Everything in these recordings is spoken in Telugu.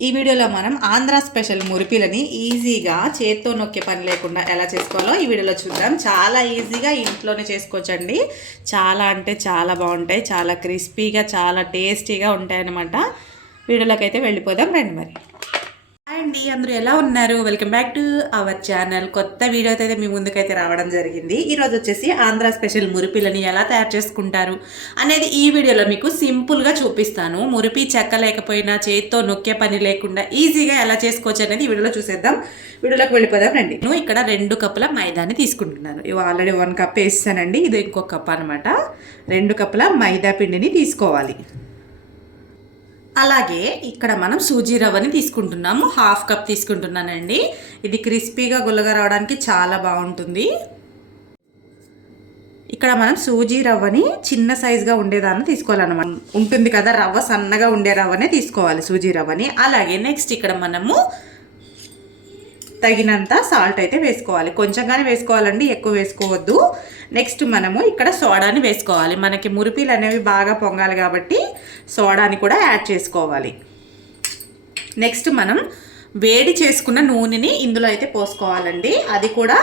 ఈ వీడియోలో మనం ఆంధ్ర స్పెషల్ మురిపిలని ఈజీగా చేత్తో నొక్కే పని లేకుండా ఎలా చేసుకోవాలో ఈ వీడియోలో చూద్దాం. చాలా ఈజీగా ఇంట్లోనే చేసుకోవచ్చండి. చాలా అంటే చాలా బాగుంటాయి. చాలా క్రిస్పీగా చాలా టేస్టీగా ఉంటాయన్నమాట. వీడియోలోకి అయితే వెళ్ళిపోదాం. రండి మరి. అండి. అందరూ ఎలా ఉన్నారు? Welcome back to our channel. కొత్త వీడియోతో అయితే మీ ముందుకైతే రావడం జరిగింది. ఈరోజు వచ్చేసి ఆంధ్ర స్పెషల్ మురిపిలని ఎలా తయారు చేసుకుంటారు అనేది ఈ వీడియోలో మీకు సింపుల్గా చూపిస్తాను. మురిపి చెక్క లేకపోయినా చేత్తో నొక్కే పని లేకుండా ఈజీగా ఎలా చేసుకోవచ్చు అనేది ఈ వీడియోలో చూసేద్దాం. వీడియోలోకి వెళ్ళిపోదాం రండి. నేను ఇక్కడ రెండు కప్పుల మైదాని తీసుకుంటున్నాను. ఇవి ఆల్రెడీ వన్ కప్ వేస్తానండి. ఇది ఇంకో కప్ అనమాట రెండు కప్పుల మైదా పిండిని తీసుకోవాలి. అలాగే ఇక్కడ మనం సూజీ రవ్వని తీసుకుంటున్నాము. హాఫ్ కప్ తీసుకుంటున్నానండి. ఇది క్రిస్పీగా గుల్లగా రావడానికి చాలా బాగుంటుంది. ఇక్కడ మనం సూజీ రవ్వని చిన్న సైజుగా ఉండేదాన్ని తీసుకోవాలన్నమాట. ఉంటుంది కదా రవ్వ సన్నగా ఉండే రవ్వనే తీసుకోవాలి సూజీ రవ్వని. అలాగే నెక్స్ట్ ఇక్కడ మనము తగినంత సాల్ట్ అయితే వేసుకోవాలి. కొంచెంగానే వేసుకోవాలండి ఎక్కువ వేసుకోవద్దు. నెక్స్ట్ మనము ఇక్కడ సోడాని వేసుకోవాలి. మనకి మురిపీలు అనేవి బాగా పొంగాలి కాబట్టి సోడాని కూడా యాడ్ చేసుకోవాలి. నెక్స్ట్ మనం వేడి చేసుకున్న నూనెని ఇందులో అయితే పోసుకోవాలండి. అది కూడా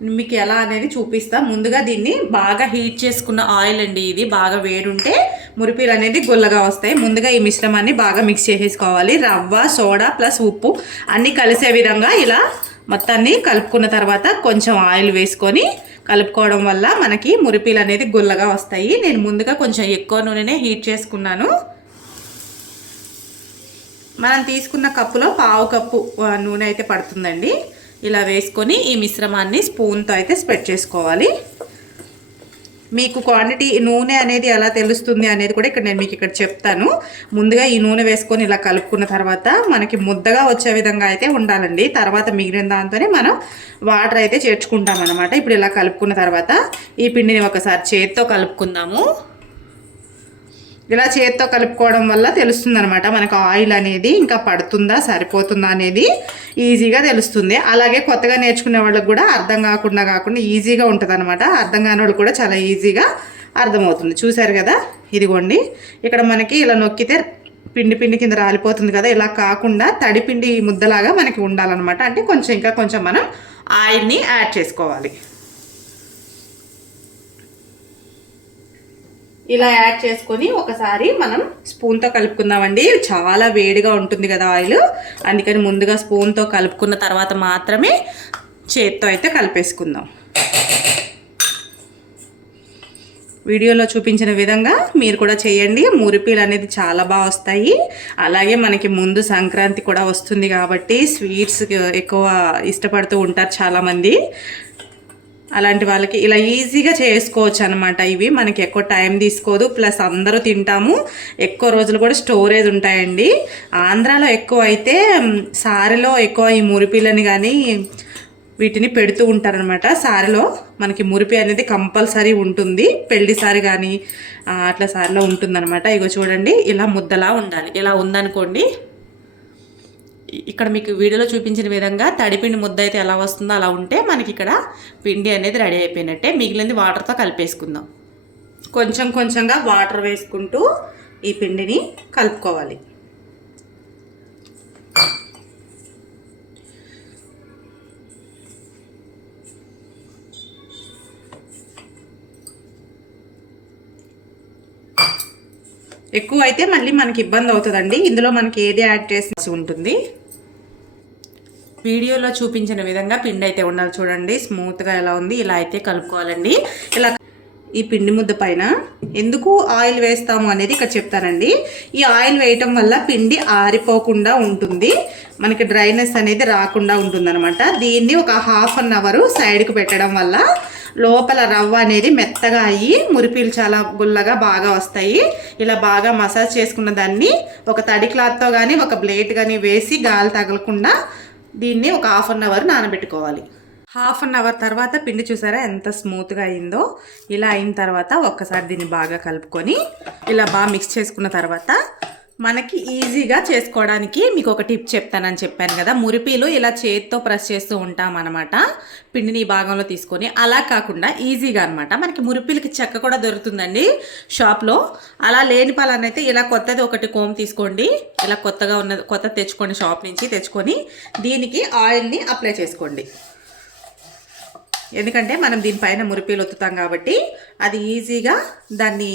మీకు ఎలా అనేది చూపిస్తా. ముందుగా దీన్ని బాగా హీట్ చేసుకున్న ఆయిల్ అండి ఇది. బాగా వేడుంటే మురిపీలు అనేది గుల్లగా వస్తాయి. ముందుగా ఈ మిశ్రమాన్ని బాగా మిక్స్ చేసేసుకోవాలి. రవ్వ సోడా ప్లస్ ఉప్పు అన్నీ కలిసే విధంగా ఇలా మొత్తాన్ని కలుపుకున్న తర్వాత కొంచెం ఆయిల్ వేసుకొని కలుపుకోవడం వల్ల మనకి మురిపీలు అనేది గుల్లగా వస్తాయి. నేను ముందుగా కొంచెం ఎక్కువ నూనెనే హీట్ చేసుకున్నాను. మనం తీసుకున్న కప్పులో పావు కప్పు నూనె అయితే పడుతుందండి. ఇలా వేసుకొని ఈ మిశ్రమాన్ని స్పూన్తో అయితే స్ప్రెడ్ చేసుకోవాలి. మీకు క్వాంటిటీ నూనె అనేది ఎలా తెలుస్తుంది అనేది కూడా ఇక్కడ నేను మీకు ఇక్కడ చెప్తాను. ముందుగా ఈ నూనె వేసుకొని ఇలా కలుపుకున్న తర్వాత మనకి ముద్దగా వచ్చే విధంగా అయితే ఉండాలండి. తర్వాత మిగిలిన దాంతోనే మనం వాటర్ అయితే చేర్చుకుంటాం అనమాట ఇప్పుడు ఇలా కలుపుకున్న తర్వాత ఈ పిండిని ఒకసారి చేతితో కలుపుకుందాము. ఇలా చేతితో కలుపుకోవడం వల్ల తెలుస్తుంది అనమాట మనకు ఆయిల్ అనేది ఇంకా పడుతుందా సరిపోతుందా అనేది ఈజీగా తెలుస్తుంది. అలాగే కొత్తగా నేర్చుకునే వాళ్ళకి కూడా అర్థం కాకుండా కాకుండా ఈజీగా ఉంటుంది అనమాట అర్థం కాని వాళ్ళు కూడా చాలా ఈజీగా అర్థమవుతుంది. చూశారు కదా? ఇదిగోండి. ఇక్కడ మనకి ఇలా నొక్కితే పిండి పిండి కింద రాలిపోతుంది కదా? ఇలా కాకుండా తడిపిండి ముద్దలాగా మనకి ఉండాలన్నమాట. అంటే కొంచెం ఇంకా కొంచెం మనం ఆయిల్ని యాడ్ చేసుకోవాలి. ఇలా యాడ్ చేసుకొని ఒకసారి మనం స్పూన్తో కలుపుకుందామండి. చాలా వేడిగా ఉంటుంది కదా ఆయిల్ అందుకని ముందుగా స్పూన్తో కలుపుకున్న తర్వాత మాత్రమే చేత్తో అయితే కలిపేసుకుందాం. వీడియోలో చూపించిన విధంగా మీరు కూడా చేయండి. మురిపీలు అనేది చాలా బాగా వస్తాయి. అలాగే మనకి ముందు సంక్రాంతి కూడా వస్తుంది కాబట్టి స్వీట్స్ ఎక్కువ ఇష్టపడుతూ ఉంటారు చాలామంది. అలాంటి వాళ్ళకి ఇలా ఈజీగా చేసుకోవచ్చు అనమాట ఇవి మనకి ఎక్కువ టైం తీసుకోదు. ప్లస్ అందరూ తింటాము. ఎక్కువ రోజులు కూడా స్టోరేజ్ ఉంటాయండి. ఆంధ్రాలో ఎక్కువ అయితే మ్, సారెలో ఎక్కువ ఈ మురిపిలని కానీ వీటిని పెడుతూ ఉంటారనమాట సారిలో మనకి మురిపి అనేది కంపల్సరీ ఉంటుంది. పెళ్ళి సారి కానీ అట్లా సారిలో ఉంటుందన్నమాట. ఇగో చూడండి ఇలా ముద్దలా ఉండాలి. ఇలా ఉందనుకోండి ఇక్కడ మీకు వీడియోలో చూపించిన విధంగా తడిపిండి ముద్ద అయితే ఎలా వస్తుందో అలా ఉంటే మనకి ఇక్కడ పిండి అనేది రెడీ అయిపోయినట్టే. మిగిలింది వాటర్తో కలిపేసుకుందాం. కొంచెం కొంచెంగా వాటర్ వేసుకుంటూ ఈ పిండిని కలుపుకోవాలి. ఎక్కువ అయితే మళ్ళీ మనకి ఇబ్బంది అవుతుందండి. ఇందులో మనకి ఏది యాడ్ చేసి ఉంటుంది. వీడియోలో చూపించిన విధంగా పిండి అయితే ఉండాలి చూడండి. స్మూత్గా ఎలా ఉంది ఇలా అయితే కలుపుకోవాలండి. ఇలా ఈ పిండి ముద్ద పైన ఎందుకు ఆయిల్ వేస్తాము అనేది ఇక్కడ చెప్తానండి. ఈ ఆయిల్ వేయటం వల్ల పిండి ఆరిపోకుండా ఉంటుంది. మనకి డ్రైనెస్ అనేది రాకుండా ఉంటుందన్నమాట. దీన్ని ఒక హాఫ్ అన్ అవర్ సైడ్కి పెట్టడం వల్ల లోపల రవ్వ అనేది మెత్తగా అయ్యి మురిపీలు చాలా గుల్లగా బాగా వస్తాయి. ఇలా బాగా మసాజ్ చేసుకున్న దాన్ని ఒక తడి క్లాత్తో కానీ ఒక బ్లేడ్ కానీ వేసి గాలి తగలకుండా దీన్ని ఒక హాఫ్ అన్ అవర్ నానబెట్టుకోవాలి. హాఫ్ అన్ అవర్ తర్వాత పిండి చూసారా ఎంత స్మూత్గా అయిందో? ఇలా అయిన తర్వాత ఒక్కసారి దీన్ని బాగా కలుపుకొని ఇలా బాగా మిక్స్ చేసుకున్న తర్వాత మనకి ఈజీగా చేసుకోవడానికి మీకు ఒక టిప్ చెప్తానని చెప్పాను కదా. మురిపీలు ఇలా చేతితో ప్రెస్ చేస్తూ ఉంటాం అనమాట పిండిని ఈ భాగంలో తీసుకొని అలా కాకుండా ఈజీగా అనమాట మనకి మురిపీలకి చెక్క కూడా దొరుకుతుందండి షాప్లో. అలా లేని పాలనైతే ఇలా కొత్తది ఒకటి కోమ్ తీసుకోండి. ఇలా కొత్తగా ఉన్నది కొత్త తెచ్చుకోండి షాప్ నుంచి తెచ్చుకొని దీనికి ఆయిల్ని అప్లై చేసుకోండి. ఎందుకంటే మనం దీనిపైన మురిపీలు ఒత్తుతాం కాబట్టి అది ఈజీగా దాన్ని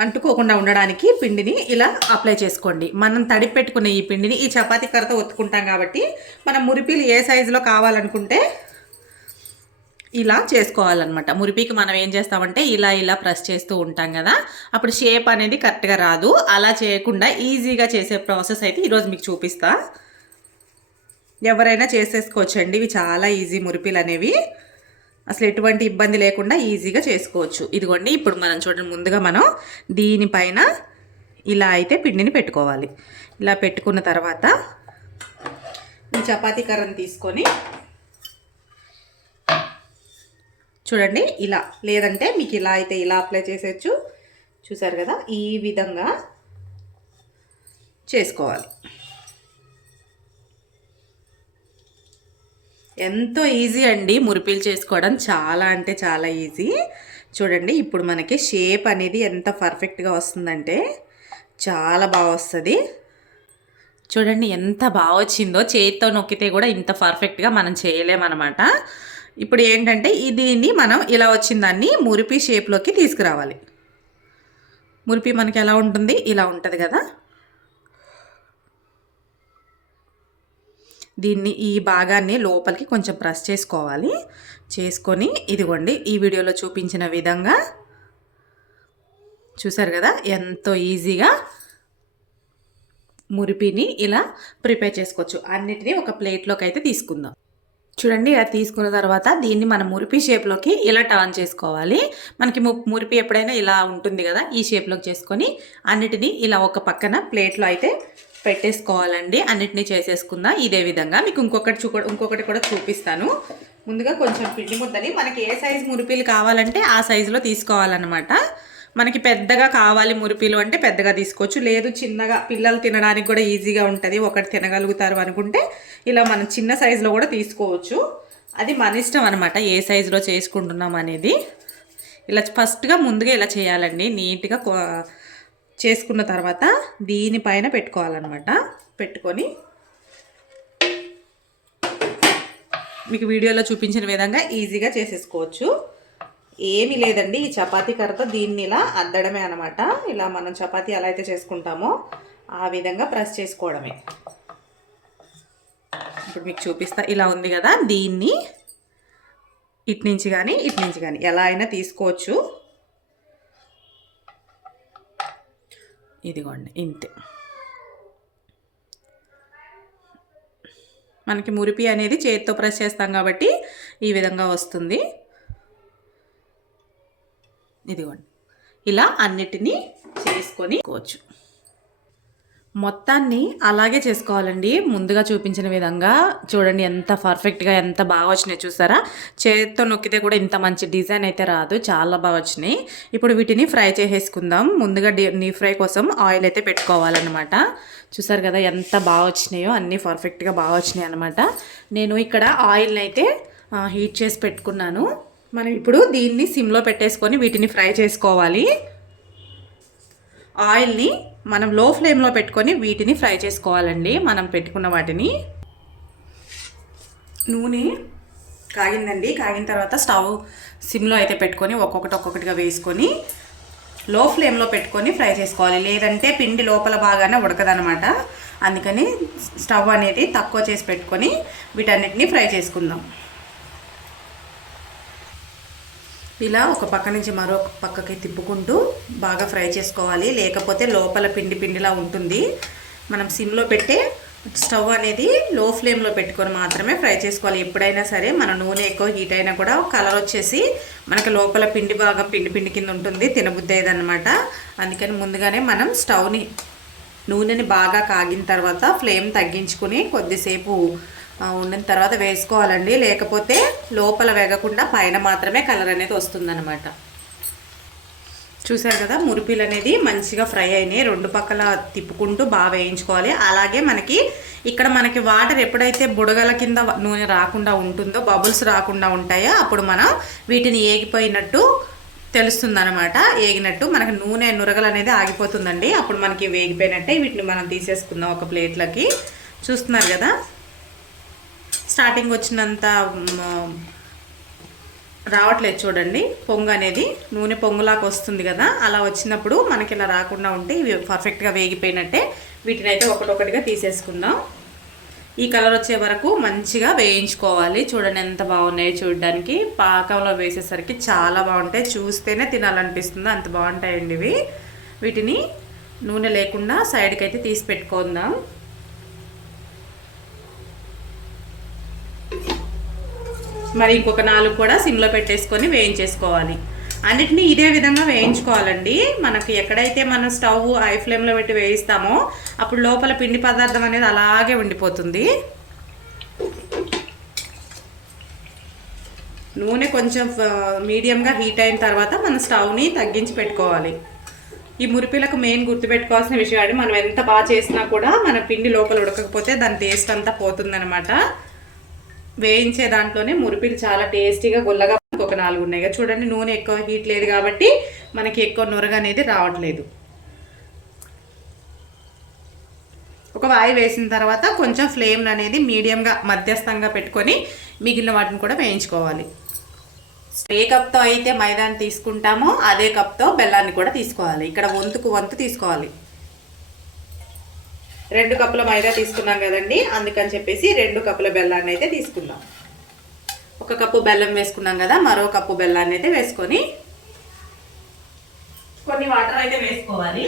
అంటుకోకుండా ఉండడానికి పిండిని ఇలా అప్లై చేసుకోండి. మనం తడిపి ఈ పిండిని ఈ చపాతీ కర్రతో ఒత్తుకుంటాం కాబట్టి మనం మురిపీలు ఏ సైజులో కావాలనుకుంటే ఇలా చేసుకోవాలన్నమాట. మురిపికి మనం ఏం చేస్తామంటే ఇలా ఇలా ప్రెస్ చేస్తూ ఉంటాం కదా. అప్పుడు షేప్ అనేది కరెక్ట్గా రాదు. అలా చేయకుండా ఈజీగా చేసే ప్రాసెస్ అయితే ఈరోజు మీకు చూపిస్తా. ఎవరైనా చేసేసుకోవచ్చండి. ఇవి చాలా ఈజీ మురిపిలు అనేవి. అసలు ఎటువంటి ఇబ్బంది లేకుండా ఈజీగా చేసుకోవచ్చు. ఇదిగోండి ఇప్పుడు మనం చూడండి ముందుగా మనం దీనిపైన ఇలా అయితే పిండిని పెట్టుకోవాలి. ఇలా పెట్టుకున్న తర్వాత ఈ చపాతీ కర్రను తీసుకొని చూడండి ఇలా లేదంటే మీకు ఇలా అయితే ఇలా అప్లై చేసేయచ్చు. చూసారు కదా ఈ విధంగా చేసుకోవాలి. ఎంతో ఈజీ అండి మురిపిలు చేసుకోవడం. చాలా అంటే చాలా ఈజీ. చూడండి ఇప్పుడు మనకి షేప్ అనేది ఎంత పర్ఫెక్ట్గా వస్తుందంటే చాలా బాగా వస్తుంది. చూడండి ఎంత బాగా వచ్చిందో చేతితో నొక్కితే కూడా ఇంత పర్ఫెక్ట్గా మనం చేయలేమన్నమాట. ఇప్పుడు ఏంటంటే దీన్ని మనం ఇలా వచ్చిన దాన్ని మురిపి షేప్లోకి తీసుకురావాలి. మురిపి మనకి ఎలా ఉంటుంది? ఇలా ఉంటుంది కదా. దీన్ని ఈ భాగాన్ని లోపలికి కొంచెం ప్రెస్ చేసుకోవాలి. చేసుకొని ఇదిగోండి ఈ వీడియోలో చూపించిన విధంగా చూసారు కదా ఎంతో ఈజీగా మురిపిని ఇలా ప్రిపేర్ చేసుకోవచ్చు. అన్నిటినీ ఒక ప్లేట్లోకి అయితే తీసుకుందాం. చూడండి ఇలా తీసుకున్న తర్వాత దీన్ని మనం మురిపి షేప్లోకి ఇలా టర్న్ చేసుకోవాలి. మనకి ము మురిపి ఎప్పుడైనా ఇలా ఉంటుంది కదా ఈ షేప్లోకి చేసుకొని అన్నిటినీ ఇలా ఒక పక్కన ప్లేట్లో అయితే పెట్టేసుకోవాలండి. అన్నిటినీ చేసేసుకుందాం. ఇదే విధంగా మీకు ఇంకొకటి చూ ఇంకొకటి కూడా చూపిస్తాను. ముందుగా కొంచెం పిండి ముద్దని మనకి ఏ సైజు మురిపీలు కావాలంటే ఆ సైజులో తీసుకోవాలన్నమాట. మనకి పెద్దగా కావాలి మురిపీలు అంటే పెద్దగా తీసుకోవచ్చు. లేదు చిన్నగా పిల్లలు తినడానికి కూడా ఈజీగా ఉంటుంది. ఒకటి తినగలుగుతారు అనుకుంటే ఇలా మనం చిన్న సైజులో కూడా తీసుకోవచ్చు. అది మన ఇష్టం అనమాట ఏ సైజులో చేసుకుంటున్నాం అనేది. ఇలా ఫస్ట్గా ముందుగా ఇలా చేయాలండి. నీట్గా చేసుకున్న తర్వాత దీనిపైన పెట్టుకోవాలన్నమాట. పెట్టుకొని మీకు వీడియోలో చూపించిన విధంగా ఈజీగా చేసేసుకోవచ్చు. ఏమీ లేదండి ఈ చపాతీ కర్రతో దీన్ని ఇలా అద్దడమే అనమాట ఇలా మనం చపాతీ ఎలా అయితే చేసుకుంటామో ఆ విధంగా ప్రెస్ చేసుకోవడమే. ఇప్పుడు మీకు చూపిస్తా ఇలా ఉంది కదా దీన్ని ఇటు నుంచి కానీ ఇటు నుంచి కానీ ఎలా అయినా తీసుకోవచ్చు. ఇదిగోండి ఇంతే. మనకి మురిపి అనేది చేతితో ప్రెస్ చేస్తాం కాబట్టి ఈ విధంగా వస్తుంది. ఇదిగోండి. ఇలా అన్నిటినీ చేసుకొని కోవచ్చు. మొత్తాన్ని అలాగే చేసుకోవాలండి. ముందుగా చూపించిన విధంగా చూడండి ఎంత పర్ఫెక్ట్గా ఎంత బాగా వచ్చినాయి చూసారా? చేతితో నొక్కితే కూడా ఇంత మంచి డిజైన్ అయితే రాదు. చాలా బాగా వచ్చినాయి. ఇప్పుడు వీటిని ఫ్రై చేసేసుకుందాం. ముందుగా డీ ఫ్రై కోసం ఆయిల్ అయితే పెట్టుకోవాలన్నమాట. చూసారు కదా ఎంత బాగా వచ్చినాయో అన్నీ పర్ఫెక్ట్గా బాగా వచ్చినాయి అనమాట నేను ఇక్కడ ఆయిల్ని అయితే హీట్ చేసి పెట్టుకున్నాను. మనం ఇప్పుడు దీన్ని సిమ్లో పెట్టేసుకొని వీటిని ఫ్రై చేసుకోవాలి. ఆయిల్ని మనం లో ఫ్లేమ్లో పెట్టుకొని వీటిని ఫ్రై చేసుకోవాలండి. మనం పెట్టుకున్న వాటిని. నూనె కాగిందండి. కాగిన తర్వాత స్టవ్ సిమ్లో అయితే పెట్టుకొని ఒక్కొక్కటి ఒక్కొక్కటిగా వేసుకొని లో ఫ్లేమ్లో పెట్టుకొని ఫ్రై చేసుకోవాలి. లేదంటే పిండి లోపల బాగానే ఉడకదనమాట అందుకని స్టవ్ అనేది తక్కువ చేసి పెట్టుకొని వీటన్నిటిని ఫ్రై చేసుకుందాం. ఇలా ఒక పక్క నుంచి మరో పక్కకి తిప్పుకుంటూ బాగా ఫ్రై చేసుకోవాలి. లేకపోతే లోపల పిండి పిండిలా ఉంటుంది. మనం సిమ్లో పెట్టే స్టవ్ అనేది లో ఫ్లేమ్లో పెట్టుకొని మాత్రమే ఫ్రై చేసుకోవాలి. ఎప్పుడైనా సరే మన నూనె ఎక్కువ హీట్ అయినా కూడా కలర్ వచ్చేసి మనకి లోపల పిండి బాగా పిండి పిండి కింద ఉంటుంది. తినబుద్దేదనమాట అందుకని ముందుగానే మనం స్టవ్ని నూనెని బాగా కాగిన తర్వాత ఫ్లేమ్ తగ్గించుకుని కొద్దిసేపు ఉండిన తర్వాత వేసుకోవాలండి. లేకపోతే లోపల వేగకుండా పైన మాత్రమే కలర్ అనేది వస్తుందన్నమాట. చూసారు కదా మురిపిలు అనేది మంచిగా ఫ్రై అయినాయి. రెండు పక్కల తిప్పుకుంటూ బాగా వేయించుకోవాలి. అలాగే మనకి ఇక్కడ మనకి వాటర్ ఎప్పుడైతే బుడగల కింద నూనె రాకుండా ఉంటుందో బబుల్స్ రాకుండా ఉంటాయో అప్పుడు మనం వీటిని ఏగిపోయినట్టు తెలుస్తుందనమాట ఏగినట్టు మనకి నూనె నురగలు అనేది ఆగిపోతుందండి. అప్పుడు మనకి వేగిపోయినట్టే వీటిని మనం తీసేసుకుందాం ఒక ప్లేట్లకి. చూస్తున్నారు కదా? స్టార్టింగ్ వచ్చినంత రావట్లేదు చూడండి. పొంగు అనేది నూనె పొంగులాగా వస్తుంది కదా. అలా వచ్చినప్పుడు మనకి ఇలా రాకుండా ఉంటే ఇవి పర్ఫెక్ట్గా వేగిపోయినట్టే. వీటిని అయితే ఒకటొకటిగా తీసేసుకుందాం. ఈ కలర్ వచ్చే వరకు మంచిగా వేయించుకోవాలి. చూడండి ఎంత బాగున్నాయి చూడడానికి. పాకంలో వేసేసరికి చాలా బాగుంటాయి. చూస్తేనే తినాలనిపిస్తుంది. అంత బాగుంటాయండి ఇవి. వీటిని నూనె లేకుండా సైడ్కి అయితే తీసి పెట్టుకుందాం. మరి ఇంకొక నాలుగు కూడా సిమ్లో పెట్టేసుకొని వేయించేసుకోవాలి. అన్నిటినీ ఇదే విధంగా వేయించుకోవాలండి. మనకి ఎక్కడైతే మనం స్టవ్ ఐ ఫ్లేమ్లో పెట్టి వేయిస్తామో అప్పుడు లోపల పిండి పదార్థం అనేది అలాగే ఉండిపోతుంది. నూనె కొంచెం మీడియంగా హీట్ అయిన తర్వాత మన స్టవ్ని తగ్గించి పెట్టుకోవాలి. ఈ మురిపిలకు మెయిన్ గుర్తుపెట్టుకోవాల్సిన విషయం అంటే మనం ఎంత బాగా చేసినా కూడా మన పిండి లోపల ఉడకకపోతే దాని టేస్ట్ అంతా పోతుందన్నమాట. వేయించే దాంట్లోనే మురిపిలు చాలా టేస్టీగా గుల్లగా ఒక నాలుగు ఉన్నాయి. కదా చూడండి నూనె ఎక్కువ హీట్ లేదు కాబట్టి మనకి ఎక్కువ నురగ అనేది రావట్లేదు. ఒక వాయి వేసిన తర్వాత కొంచెం ఫ్లేమ్ అనేది మీడియంగా మధ్యస్థంగా పెట్టుకొని మిగిలిన వాటిని కూడా వేయించుకోవాలి. ఏ కప్తో అయితే మైదాన్ని తీసుకుంటామో అదే కప్తో బెల్లాన్ని కూడా తీసుకోవాలి. ఇక్కడ వంతుకు వంతు తీసుకోవాలి. రెండు కప్పుల మైదా తీసుకున్నాం కదండి. అందుకని చెప్పేసి రెండు కప్పుల బెల్లాన్ని అయితే తీసుకుందాం. ఒక కప్పు బెల్లం వేసుకున్నాం కదా మరో కప్పు బెల్లాన్ని అయితే వేసుకొని కొన్ని వాటర్ అయితే వేసుకోవాలి.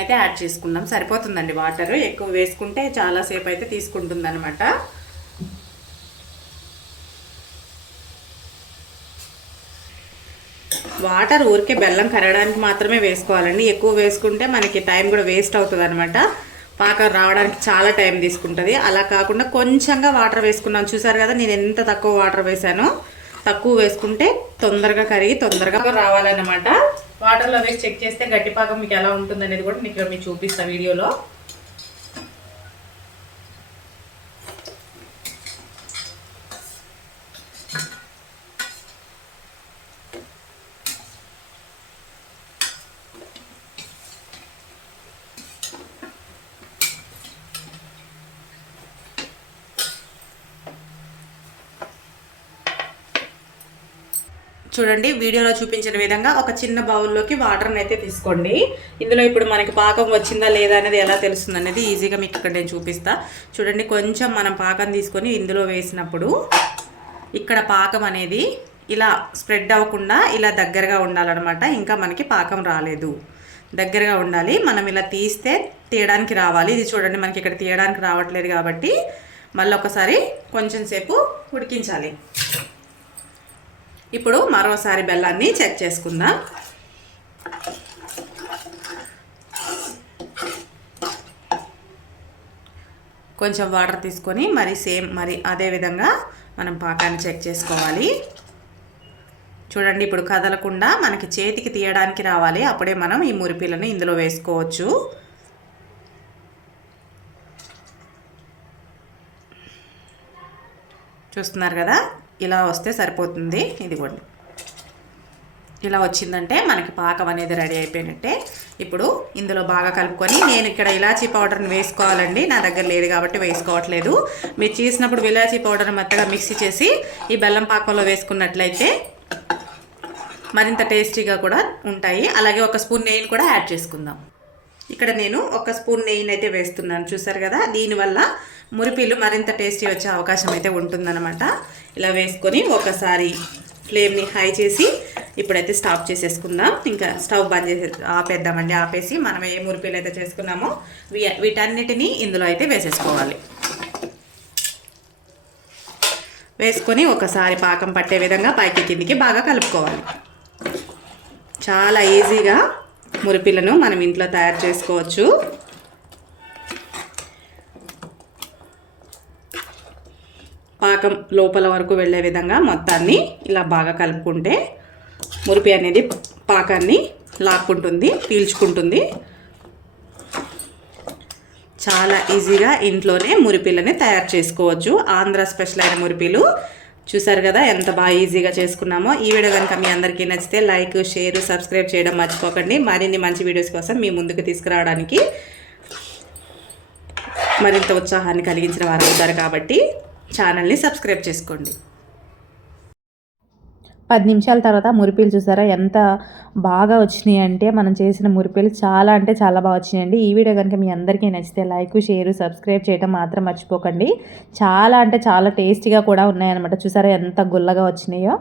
అయితే యాడ్ చేసుకుందాం. సరిపోతుందండి వాటర్. ఎక్కువ వేసుకుంటే చాలాసేపు అయితే తీసుకుంటుంది అనమాట వాటర్ ఊరికే బెల్లం కరగడానికి మాత్రమే వేసుకోవాలండి. ఎక్కువ వేసుకుంటే మనకి టైం కూడా వేస్ట్ అవుతుంది అనమాట పాకం రావడానికి చాలా టైం తీసుకుంటుంది. అలా కాకుండా కొంచెంగా వాటర్ వేసుకున్నాను. చూసారు కదా నేను ఎంత తక్కువ వాటర్ వేసానో తక్కువ వేసుకుంటే తొందరగా కరిగి తొందరగా రావాలన్నమాట. వాటర్లో వేసి చెక్ చేస్తే గట్టిపాకం మీకు ఎలా ఉంటుంది అనేది కూడా మీకు మీకు చూపిస్తాను వీడియోలో. చూడండి వీడియోలో చూపించిన విధంగా ఒక చిన్న బౌల్లోకి వాటర్ని అయితే తీసుకోండి. ఇందులో ఇప్పుడు మనకి పాకం వచ్చిందా లేదా అనేది ఎలా తెలుస్తుంది అనేది ఈజీగా మీకు ఇక్కడ నేను చూపిస్తా. చూడండి కొంచెం మనం పాకం తీసుకొని ఇందులో వేసినప్పుడు ఇక్కడ పాకం అనేది ఇలా స్ప్రెడ్ అవ్వకుండా ఇలా దగ్గరగా ఉండాలన్నమాట. ఇంకా మనకి పాకం రాలేదు. దగ్గరగా ఉండాలి. మనం ఇలా తీస్తే తీయడానికి రావాలి. ఇది చూడండి మనకి ఇక్కడ తీయడానికి రావట్లేదు కాబట్టి మళ్ళీ ఒకసారి కొంచెం సేపు ఉడికించాలి. ఇప్పుడు మరోసారి బెల్లాన్ని చెక్ చేసుకుందాం. కొంచెం వాటర్ తీసుకొని మరి సేమ్ మరి అదే విధంగా మనం పాకాన్ని చెక్ చేసుకోవాలి. చూడండి ఇప్పుడు కదలకుండా మనకి చేతికి తీయడానికి రావాలి. అప్పుడే మనం ఈ మురిపిలను ఇందులో వేసుకోవచ్చు. చూస్తున్నారు కదా? ఇలా వస్తే సరిపోతుంది. ఇదిగోండి. ఇలా వచ్చిందంటే మనకి పాకం అనేది రెడీ అయిపోయినట్టే. ఇప్పుడు ఇందులో బాగా కలుపుకొని నేను ఇక్కడ ఇలాచీ పౌడర్ని వేసుకోవాలండి. నా దగ్గర లేదు కాబట్టి వేసుకోవట్లేదు. మీరు చేసినప్పుడు ఇలాచీ పౌడర్ మెత్తగా మిక్సీ చేసి ఈ బెల్లం పాకంలో వేసుకున్నట్లయితే మరింత టేస్టీగా కూడా ఉంటాయి. అలాగే ఒక స్పూన్ నెయ్యిని కూడా యాడ్ చేసుకుందాం. ఇక్కడ నేను ఒక స్పూన్ నెయ్యిని అయితే వేస్తున్నాను. చూసారు కదా? దీనివల్ల మురిపిలు మరింత టేస్టీ వచ్చే అవకాశం అయితే ఉంటుందన్నమాట. ఇలా వేసుకొని ఒకసారి ఫ్లేమ్ని హై చేసి ఇప్పుడైతే స్టాప్ చేసేసుకుందాం. ఇంకా స్టవ్ బంద్ చేసే ఆపేద్దామండి. ఆపేసి మనం ఏ మురిపిలు అయితే చేసుకున్నామో వీ- వీటన్నిటిని ఇందులో అయితే వేసేసుకోవాలి. వేసుకొని ఒకసారి పాకం పట్టే విధంగా పైకి కిందికి బాగా కలుపుకోవాలి. చాలా ఈజీగా మురిపిలను మనం ఇంట్లో తయారు చేసుకోవచ్చు. పాకం లోపల వరకు వెళ్ళే విధంగా మొత్తాన్ని ఇలా బాగా కలుపుకుంటే మురిపి అనేది పాకాన్ని లాక్కుంటుంది పీల్చుకుంటుంది. చాలా ఈజీగా ఇంట్లోనే మురిపిల్లని తయారు చేసుకోవచ్చు. ఆంధ్ర స్పెషల్ అయిన మురిపిలు చూసారు కదా ఎంత బాగా ఈజీగా చేసుకున్నామో. ఈ వీడియో కనుక మీ అందరికీ నచ్చితే లైక్ షేర్ సబ్స్క్రైబ్ చేయడం మర్చిపోకండి. మరిన్ని మంచి వీడియోస్ కోసం మీ ముందుకు తీసుకురావడానికి మరింత ఉత్సాహాన్ని కలిగించిన వారు అవుతారు కాబట్టి ఛానల్ని సబ్స్క్రైబ్ చేసుకోండి. పది నిమిషాల తర్వాత మురిపీలు చూసారా? ఎంత బాగా వచ్చినాయి అంటే మనం చేసిన మురిపీలు చాలా అంటే చాలా బాగా వచ్చినాయండి. ఈ వీడియో కనుక మీ అందరికీ నచ్చితే లైక్ షేర్ సబ్స్క్రైబ్ చేయడం మాత్రం మర్చిపోకండి. చాలా అంటే చాలా టేస్టీగా కూడా ఉన్నాయన్నమాట. చూసారా ఎంత గుల్లగా వచ్చినాయో?